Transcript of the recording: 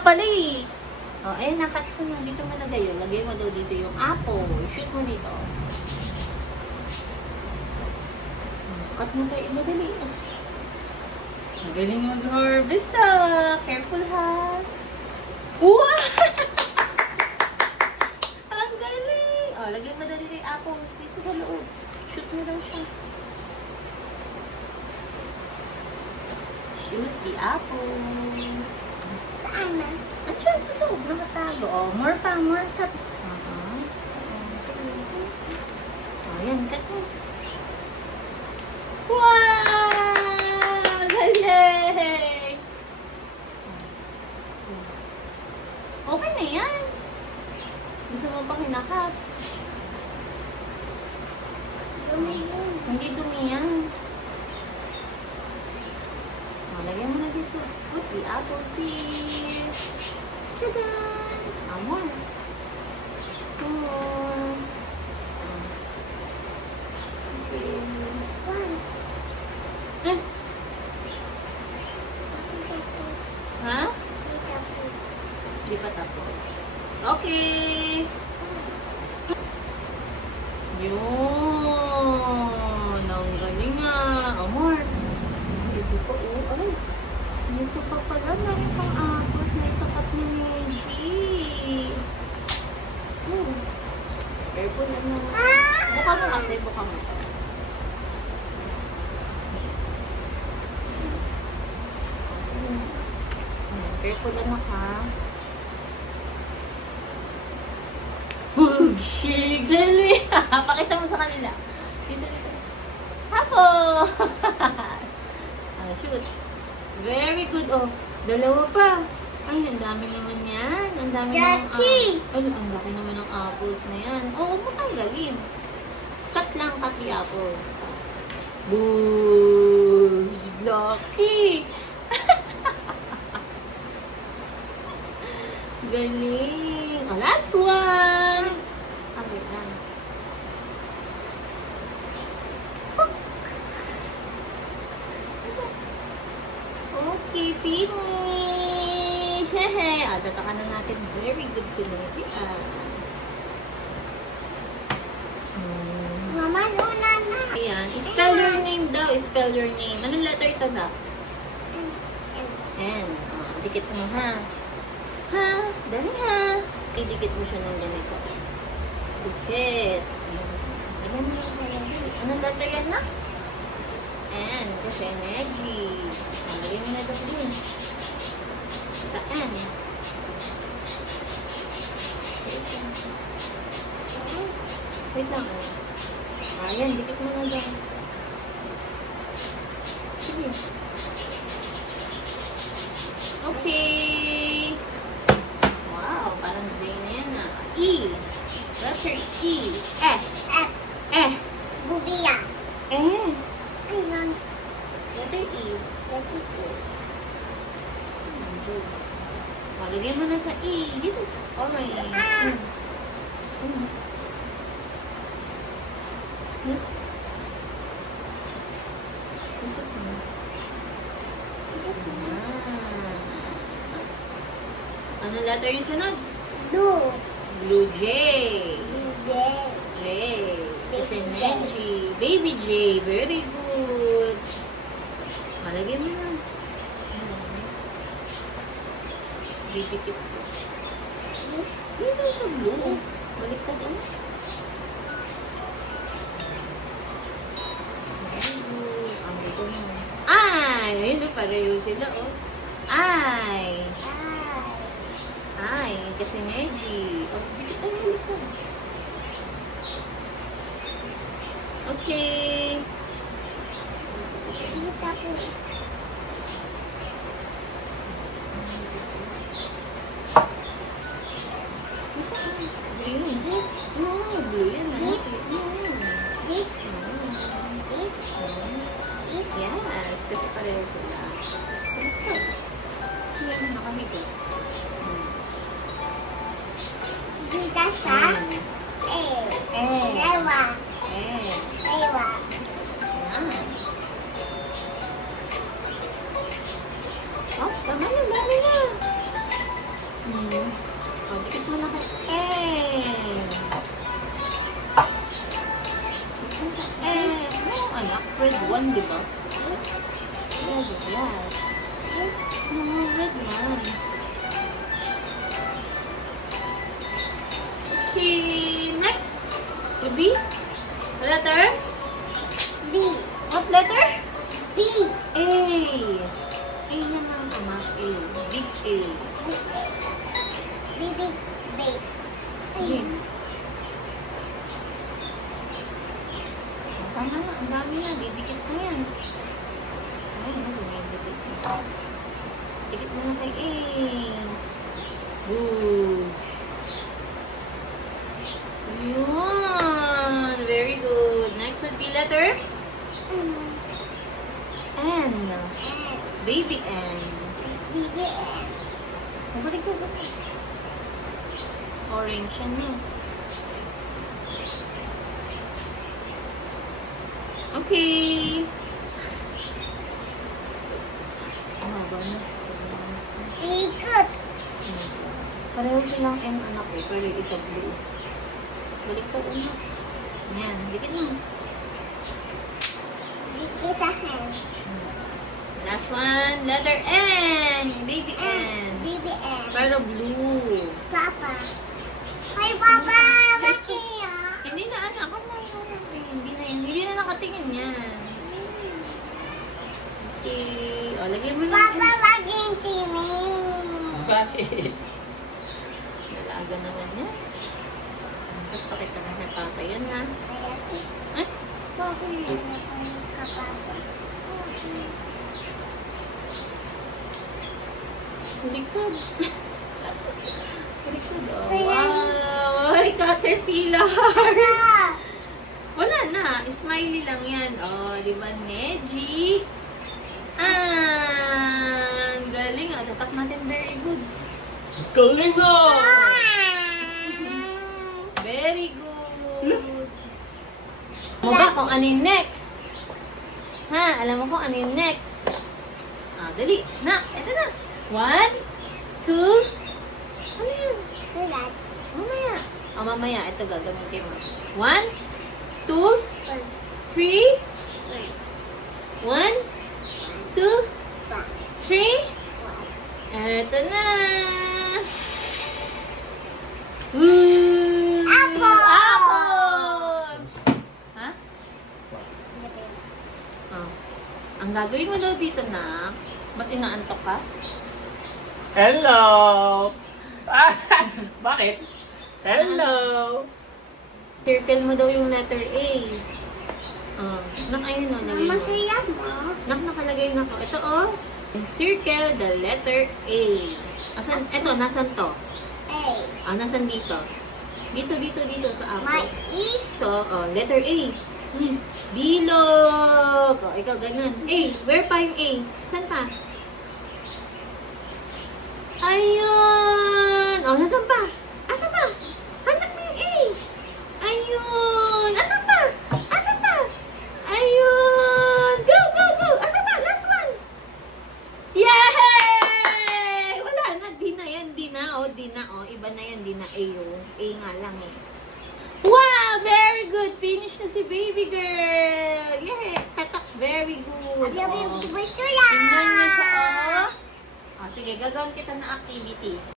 pala eh. Oh, nakat ko na. Dito mo lagay yun. Lagay mo daw dito yung apple. Shoot mo dito. Cut mo tayo. Madali. Magaling mag-harvest Careful ha. Wow! Ang galing. Oh, lagay mo daw dito yung apples. Dito sa loob. Shoot mo daw siya. Shoot the apples. Saan na? Andiyan sa loob. Nakatago. Oh, more pa. More cut. Ayan, cut mo. Wow! Galing! Okay na yan. Gusto mo pa kinakat? Dumi yun. Hindi dumi yan. Lagyan mo na dito. Put the apples here. Tada! More. More. Okay. One. Eh? Ha? Di pa tapos. Okay. Yun. Ang galing nga. More. Ito pa, ay. Ito pa pala. Meron pang apples na itapat ni Neji. Careful lang na. Buka mo kasi. Buka mo. Careful lang ha. Hugshi! Galing! Pakita mo sa kanila. Dito, dito. Hapo! Shoot. Very good. Oh, dalawa pa. Ay, ang dami naman yan. Ang dami naman. Ay, ang laki naman ng apples na yan. Oh, huwag mo tanggalin. Cut lang, cut the apples. Boosh! Lucky! Galing! Oh, last one! Okay, lang. Okay, finish! Hehe! Tatakan na natin. Very good synergy. Mama, luna na. Ayan. Spell your name daw. Spell your name. Anong letter ito na? N. Dikit mo ha. Ha? Dali ha. Idikit mo siya ng ganito. Dikit. Ayan mo siya. Anong letter yan na? N. Kasi energy. Lagyan mo na ito din. Sa N. Wait lang. Ayan, dikit mo na dyan. Sige. Okay. Wow, parang Zayn na yan ah. E. Letter E. F. F. F. Bubiya. Eh. Ayun. Letter E. Letter O. Lagyan mo na sa E. Dito. Alright. Ano letter yung sunod? Blue. Blue J. Yeah. J. Kasi Nenji. Baby J. Very good. Malagay mo na. Dikit ko. Dito sa blue. Balik ka doon. Very good. Ang dito na. Ay! Ayun na pareho sila, oh. Ay! Ay! Kasi Neji. Oh, dikit ang balik ka. Okay. Hindi tapos. Green. No, blue yan. This. This. This. Yes, kasi pareho sila. Yan, nakahigit. Dito sa Lewa. Lewa. Yan. Oh, tama na, dami na. O, dikit mo na kay N. Anak, red one, di ba? Red glass. No, red man. Okay, next. The B. Letter? B. What letter? B. A. A yan ang anak. A. Big A. B. B. B. Big. Tama na, ang dami na. Didikit na yan. Ay, dumidikit na. Dikit mo na kay A. Good. Yun. Very good. Next would be letter N. Baby N. B. B. N. Mabalik ko ba? Orange yan na. Okay. Ah, ba na? Ikot. Pareho silang M anak eh, pero isa blue. Balik ko una. Yan, dikit mo. Dikit sa hand. Last one, letter N. Baby N. B. B. N. Pero blue. Papa. Hi, Papa. Bakit Hindi na anak, ako na yun. Hindi na yan. Hindi na nakatingin yan. Okay. O, lagyan mo lang. Papa, bakit tini? Bakit? Nalaga naman yan. Tapos pakita na kay Papa yan na. Ay, bakit? Likod. Likod, oh. Wow! Ay, caterpillar! Wala na. Smiley lang yan. Oh, di ba, Neji? Galing ah. Tatak natin very good. Galing ah! Very good. Mo ba kung ano yung next? Ha? Alam mo kung ano yung next? Ah, dali. Na, eto na. 1, 2, ano yun? Sulat. Mamaya. Oh, mamaya. Ito gagamitin mo. 1, 2, 3. 1, 2, 3. Eto na. Woo! Apple! Apple! Ha? Oh. Ang gagawin mo daw dito na, ba't inaantok ka? Hello! Bakit? Hello! Circle mo daw yung letter A. Ayun o, lagay mo. Masaya mo. Nakalagay na ko. Ito o. Circle the letter A. Asan? Ito, nasan to? A. Nasan dito? Dito sa My apple. is. So, letter A. Bilog! O, ikaw ganyan. A. Where pa yung A? Saan pa? Ayun! O, nasan pa? Asan pa? Hanap mo yung A! Ayun! Asan pa? Asan pa? Ayun! Go! Asan pa? Last one! Yay! Wala na. Di na yan. Di na. Iba na yan. Di na A yung. A nga lang eh. Wow! Very good! Finish na si baby girl! Yay! Katak! Very good! Sabi Oh. ko, sulat. Tingnan niyo siya, oh. Sige, gagawin kita na activity.